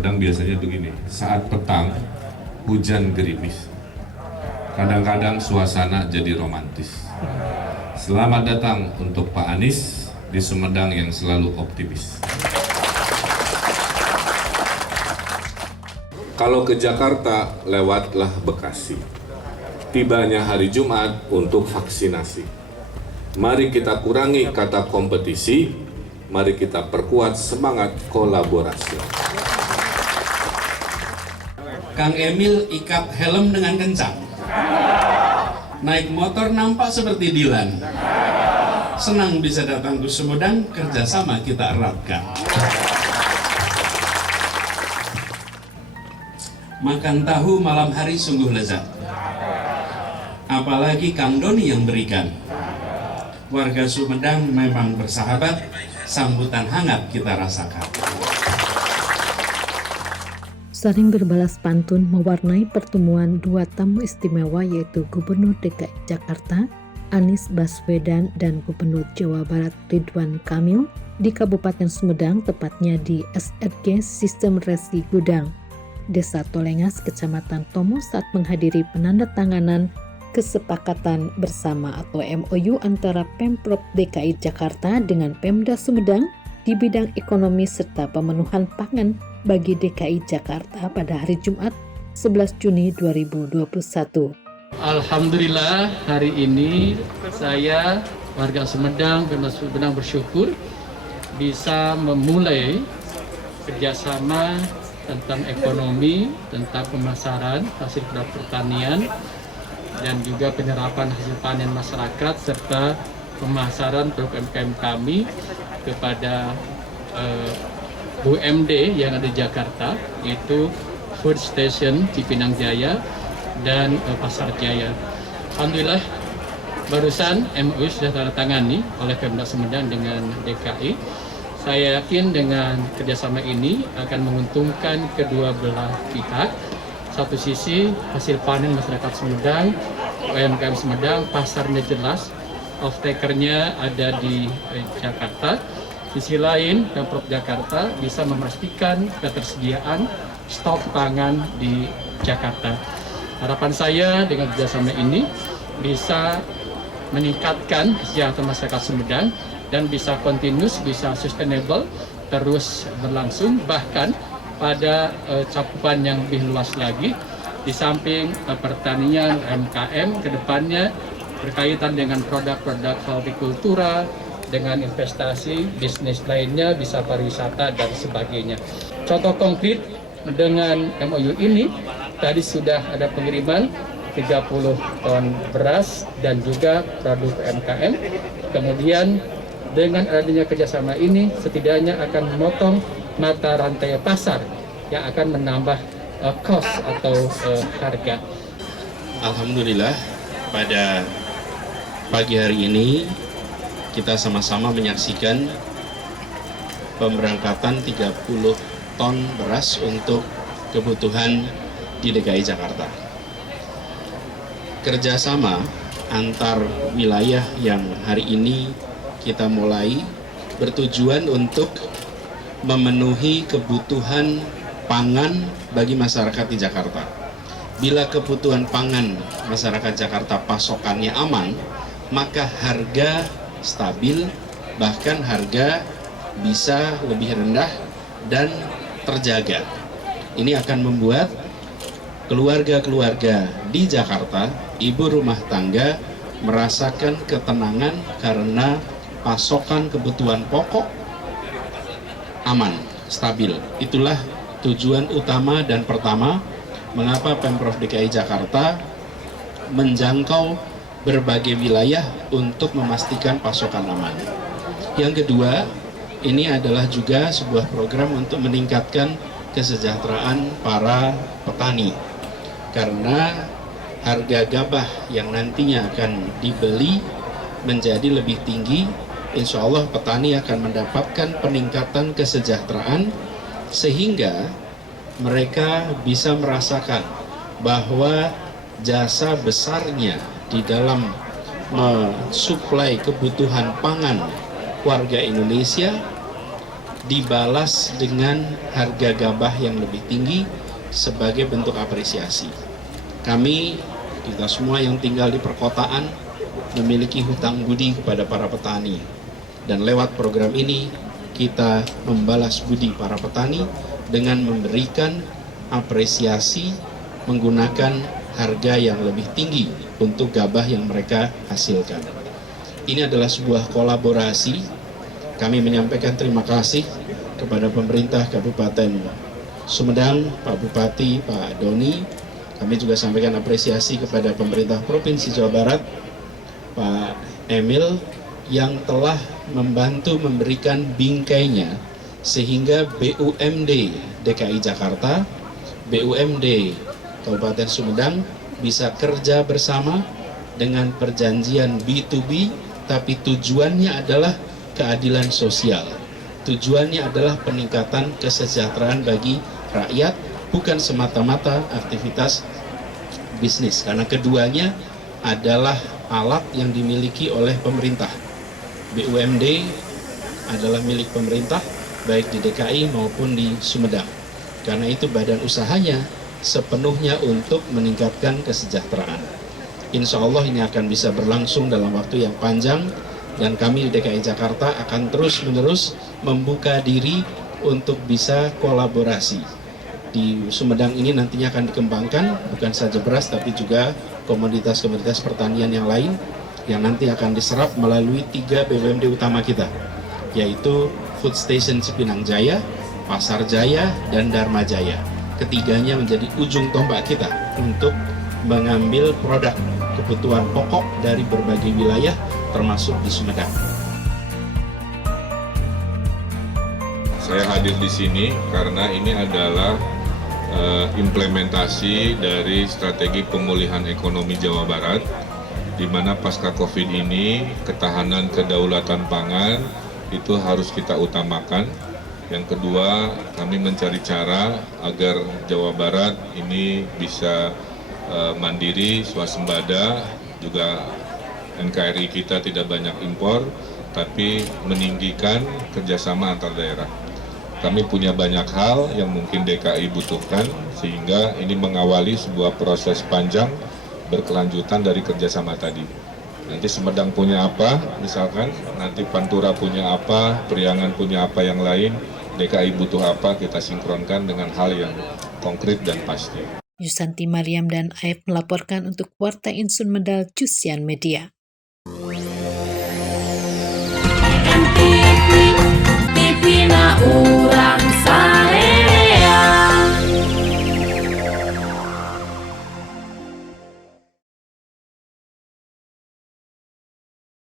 Sumedang biasanya begini, saat petang hujan gerimis, kadang-kadang suasana jadi romantis. Selamat datang untuk Pak Anies di Sumedang yang selalu optimis. Kalau ke Jakarta, lewatlah Bekasi. Tibanya hari Jumat untuk vaksinasi. Mari kita kurangi kata kompetisi, mari kita perkuat semangat kolaborasi. Kang Emil ikat helm dengan kencang. Naik motor nampak seperti Dilan. Senang bisa datang ke Sumedang, kerjasama kita eratkan. Makan tahu malam hari sungguh lezat. Apalagi Kang Doni yang berikan. Warga Sumedang memang bersahabat, sambutan hangat kita rasakan. Saling berbalas pantun mewarnai pertemuan dua tamu istimewa yaitu Gubernur DKI Jakarta Anies Baswedan dan Gubernur Jawa Barat Ridwan Kamil di Kabupaten Sumedang, tepatnya di SRG Sistem Resi Gudang, Desa Tolengas, Kecamatan Tomo, saat menghadiri penandatanganan kesepakatan bersama atau MOU antara Pemprov DKI Jakarta dengan Pemda Sumedang di bidang ekonomi serta pemenuhan pangan bagi DKI Jakarta pada hari Jumat 11 Juni 2021. Alhamdulillah, hari ini saya warga Sumedang bersyukur bisa memulai kerjasama tentang ekonomi, tentang pemasaran hasil produk pertanian, dan juga penyerapan hasil panen masyarakat serta pemasaran produk UMKM kami kepada BUMD yang ada di Jakarta, yaitu Food Station Cipinang Jaya dan Pasar Jaya. Alhamdulillah, barusan MOU sudah tanda-tangani oleh Pemda Sumedang dengan DKI. Saya yakin dengan kerjasama ini akan menguntungkan kedua belah pihak. Satu sisi hasil panen masyarakat Sumedang, UMKM Sumedang, pasarnya jelas, off-takernya ada di Jakarta. Sisi lain, Pemprov Jakarta bisa memastikan ketersediaan stok pangan di Jakarta. Harapan saya dengan kerjasama ini bisa meningkatkan kesejahteraan masyarakat Sumedang dan bisa continuous, bisa sustainable, terus berlangsung, bahkan pada cakupan yang lebih luas lagi. Di samping pertanian UMKM ke depannya berkaitan dengan produk-produk hortikultura, dengan investasi, bisnis lainnya, bisa pariwisata dan sebagainya. Contoh konkret dengan MOU ini, tadi sudah ada pengiriman 30 ton beras dan juga produk UMKM. Kemudian dengan adanya kerjasama ini setidaknya akan memotong mata rantai pasar yang akan menambah cost atau harga. Alhamdulillah, pada pagi hari ini kita sama-sama menyaksikan pemberangkatan 30 ton beras untuk kebutuhan di DKI Jakarta. Kerjasama antar wilayah yang hari ini kita mulai bertujuan untuk memenuhi kebutuhan pangan bagi masyarakat di Jakarta. Bila kebutuhan pangan masyarakat Jakarta pasokannya aman, maka harga stabil, bahkan harga bisa lebih rendah dan terjaga. Ini akan membuat keluarga-keluarga di Jakarta, ibu rumah tangga merasakan ketenangan karena pasokan kebutuhan pokok aman, stabil. Itulah tujuan utama dan pertama mengapa Pemprov DKI Jakarta menjangkau berbagai wilayah untuk memastikan pasokan aman. Yang kedua, ini adalah juga sebuah program untuk meningkatkan kesejahteraan para petani. Karena harga gabah yang nantinya akan dibeli menjadi lebih tinggi, insya Allah petani akan mendapatkan peningkatan kesejahteraan sehingga mereka bisa merasakan bahwa jasa besarnya di dalam mensuplai kebutuhan pangan warga Indonesia dibalas dengan harga gabah yang lebih tinggi sebagai bentuk apresiasi. Kita semua yang tinggal di perkotaan memiliki hutang budi kepada para petani, dan lewat program ini kita membalas budi para petani dengan memberikan apresiasi menggunakan harga yang lebih tinggi untuk gabah yang mereka hasilkan. Ini adalah sebuah kolaborasi. Kami menyampaikan terima kasih kepada pemerintah Kabupaten Sumedang, Pak Bupati, Pak Doni. Kami juga sampaikan apresiasi kepada pemerintah Provinsi Jawa Barat, Pak Emil, yang telah membantu memberikan bingkainya sehingga BUMD DKI Jakarta, BUMD Kabupaten Sumedang bisa kerja bersama dengan perjanjian B2B, tapi tujuannya adalah keadilan sosial. Tujuannya adalah peningkatan kesejahteraan bagi rakyat, bukan semata-mata aktivitas bisnis, karena keduanya adalah alat yang dimiliki oleh pemerintah. BUMD adalah milik pemerintah baik di DKI maupun di Sumedang. Karena itu badan usahanya sepenuhnya untuk meningkatkan kesejahteraan. Insya Allah ini akan bisa berlangsung dalam waktu yang panjang, dan kami di DKI Jakarta akan terus-menerus membuka diri untuk bisa kolaborasi. Di Sumedang ini nantinya akan dikembangkan bukan saja beras, tapi juga komoditas-komoditas pertanian yang lain yang nanti akan diserap melalui 3 BUMD utama kita, yaitu Food Station Cipinang Jaya, Pasar Jaya, dan Dharma Jaya. Ketiganya menjadi ujung tombak kita untuk mengambil produk kebutuhan pokok dari berbagai wilayah termasuk di Sumedang. Saya hadir di sini karena ini adalah implementasi dari strategi pemulihan ekonomi Jawa Barat, di mana pasca Covid ini ketahanan kedaulatan pangan itu harus kita utamakan. Yang kedua, kami mencari cara agar Jawa Barat ini bisa mandiri, swasembada, juga NKRI kita tidak banyak impor, tapi meninggikan kerjasama antar daerah. Kami punya banyak hal yang mungkin DKI butuhkan, sehingga ini mengawali sebuah proses panjang berkelanjutan dari kerjasama tadi. Nanti Sumedang punya apa, misalkan, nanti Pantura punya apa, Priangan punya apa yang lain, DKI butuh apa, kita sinkronkan dengan hal yang konkret dan pasti. Yusanti Mariam dan Aib melaporkan untuk Warta Insun Medal Cusian Media.